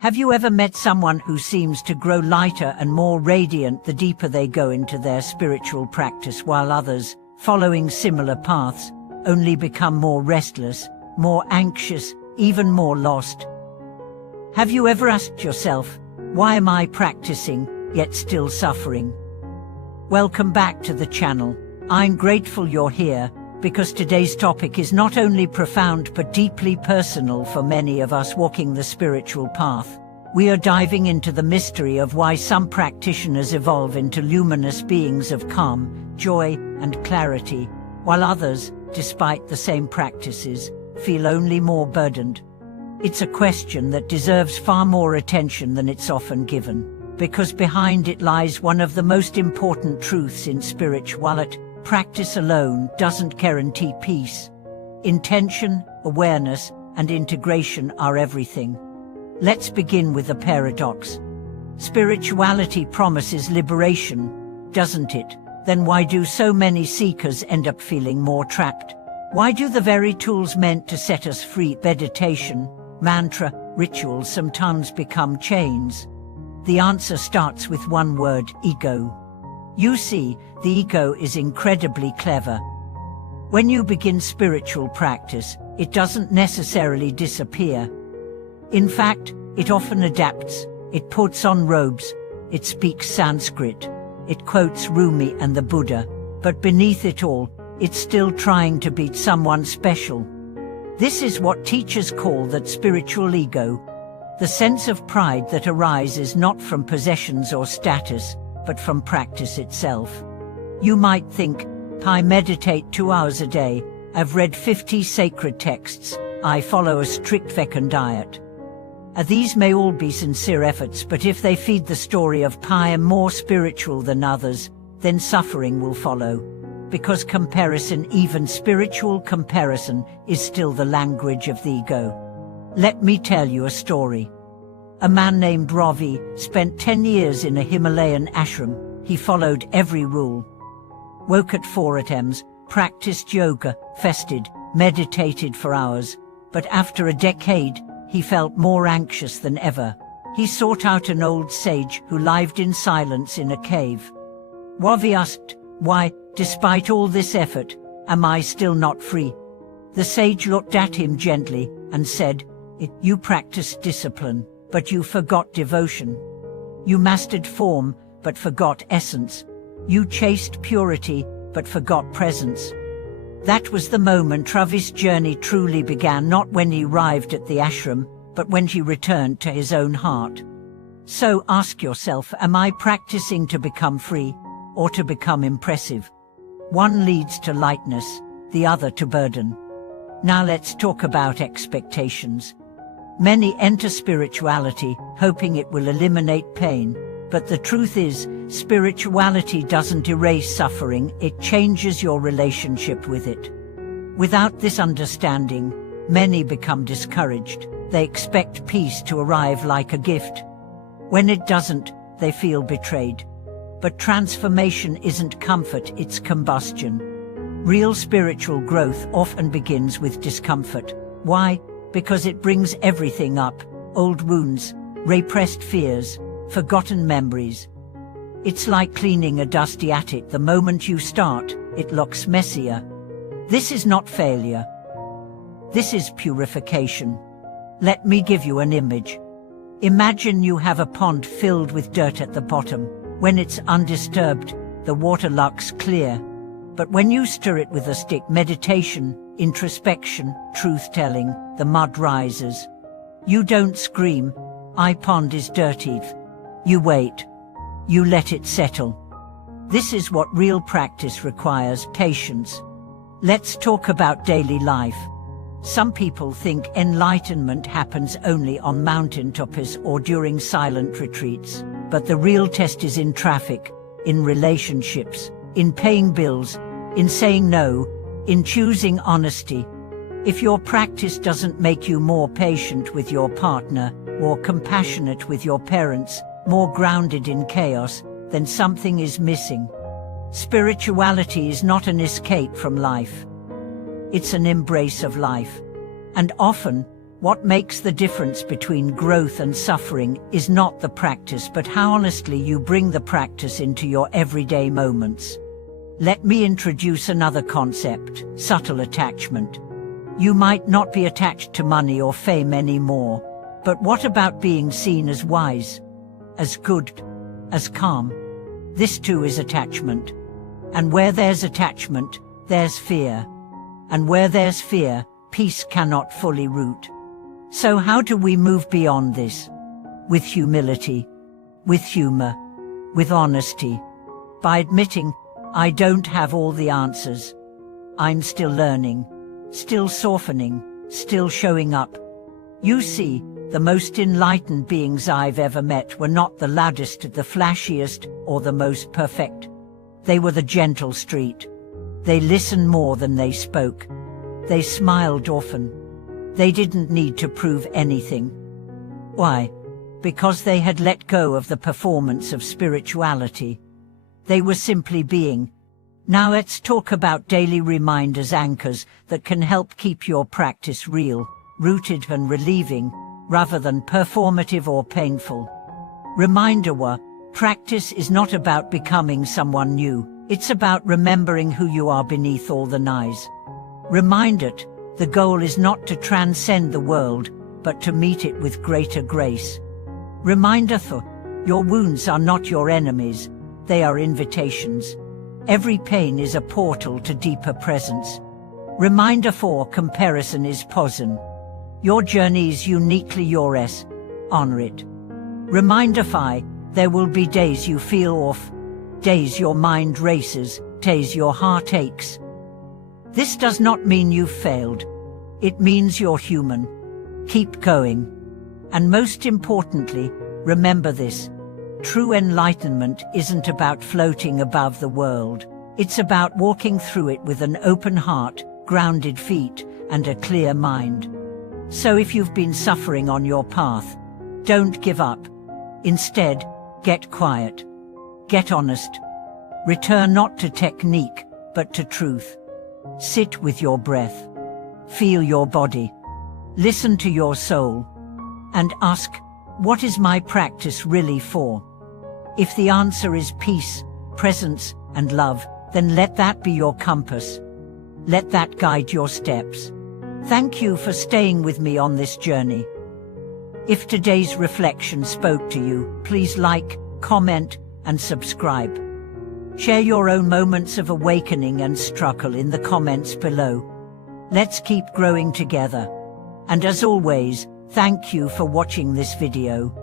Have you ever met someone who seems to grow lighter and more radiant the deeper they go into their spiritual practice, while others, following similar paths, only become more restless, more anxious, even more lost? Have you ever asked yourself, why am I practicing, yet still suffering? Welcome back to the channel. I'm grateful you're here, because today's topic is not only profound but deeply personal for many of us walking the spiritual path. We are diving into the mystery of why some practitioners evolve into luminous beings of calm, joy, and clarity, while others, despite the same practices, feel only more burdened. It's a question that deserves far more attention than it's often given, because behind it lies one of the most important truths in spirituality. Practice alone doesn't guarantee peace. Intention, awareness, and integration are everything. Let's begin with a paradox. Spirituality promises liberation, doesn't it? Then why do so many seekers end up feeling more trapped? Why do the very tools meant to set us free, meditation, mantra, rituals, sometimes become chains? The answer starts with one word: ego. You see, the ego is incredibly clever. When you begin spiritual practice, it doesn't necessarily disappear. In fact, it often adapts. It puts on robes, it speaks Sanskrit, it quotes Rumi and the Buddha, but beneath it all, it's still trying to be someone special. This is what teachers call that spiritual ego, the sense of pride that arises not from possessions or status, but from practice itself. You might think, I meditate 2 hours a day, I've read 50 sacred texts, I follow a strict vegan diet. These may all be sincere efforts, but if they feed the story of I am more spiritual than others, then suffering will follow. Because comparison, even spiritual comparison, is still the language of the ego. Let me tell you a story. A man named Ravi spent 10 years in a Himalayan ashram. He followed every rule. Woke at 4 a.m, practiced yoga, fasted, meditated for hours. But after a decade, he felt more anxious than ever. He sought out an old sage who lived in silence in a cave. Ravi asked, "Why, despite all this effort, am I still not free?" The sage looked at him gently and said, "You practiced discipline, but you forgot devotion. You mastered form, but forgot essence. You chased purity, but forgot presence." That was the moment Ravi's journey truly began, not when he arrived at the ashram, but when he returned to his own heart. So ask yourself, am I practicing to become free, or to become impressive? One leads to lightness, the other to burden. Now let's talk about expectations. Many enter spirituality hoping it will eliminate pain, but the truth is, spirituality doesn't erase suffering, it changes your relationship with it. Without this understanding, many become discouraged. They expect peace to arrive like a gift. When it doesn't, they feel betrayed. But transformation isn't comfort, it's combustion. Real spiritual growth often begins with discomfort. Why? Because it brings everything up: old wounds, repressed fears, forgotten memories. It's like cleaning a dusty attic. The moment you start, it looks messier. This is not failure. This is purification. Let me give you an image. Imagine you have a pond filled with dirt at the bottom. When it's undisturbed, the water looks clear. But when you stir it with a stick, meditation, introspection, truth-telling, the mud rises. You don't scream, "My pond is dirty." You wait. You let it settle. This is what real practice requires: patience. Let's talk about daily life. Some people think enlightenment happens only on mountaintops or during silent retreats. But the real test is in traffic, in relationships, in paying bills, in saying no, in choosing honesty. If your practice doesn't make you more patient with your partner, more compassionate with your parents, more grounded in chaos, then something is missing. Spirituality is not an escape from life. It's an embrace of life. And often, What makes the difference between growth and suffering is not the practice, but how honestly you bring the practice into your everyday moments. Let me introduce another concept: subtle attachment. You might not be attached to money or fame anymore, but what about being seen as wise, as good, as calm? This too is attachment. And where there's attachment, there's fear. And where there's fear, peace cannot fully root. So how do we move beyond this? With humility, with humor, with honesty. By admitting, I don't have all the answers. I'm still learning, still softening, still showing up. You see, the most enlightened beings I've ever met were not the loudest, the flashiest, or the most perfect. They were the gentle street. They listened more than they spoke. They smiled often. They didn't need to prove anything. Why? Because they had let go of the performance of spirituality. They were simply being. Now let's talk about daily reminders, anchors that can help keep your practice real, rooted and relieving, rather than performative or painful. Reminder 1. Practice is not about becoming someone new. It's about remembering who you are beneath all the noise. Reminder 2. The goal is not to transcend the world, but to meet it with greater grace. Reminder 3. Your wounds are not your enemies. They are invitations. Every pain is a portal to deeper presence. Reminder 4. Comparison is poison. Your journey is uniquely yours. Honor it. Reminder 5. There will be days you feel off, days your mind races, days your heart aches. This does not mean you've failed. It means you're human. Keep going. And most importantly, remember this: true enlightenment isn't about floating above the world. It's about walking through it with an open heart, grounded feet, and a clear mind. So if you've been suffering on your path, don't give up. Instead, get quiet. Get honest. Return not to technique, but to truth. Sit with your breath. Feel your body. Listen to your soul. And ask, what is my practice really for? If the answer is peace, presence, and love, then let that be your compass. Let that guide your steps. Thank you for staying with me on this journey. If today's reflection spoke to you, please like, comment, and subscribe. Share your own moments of awakening and struggle in the comments below. Let's keep growing together. And as always, thank you for watching this video.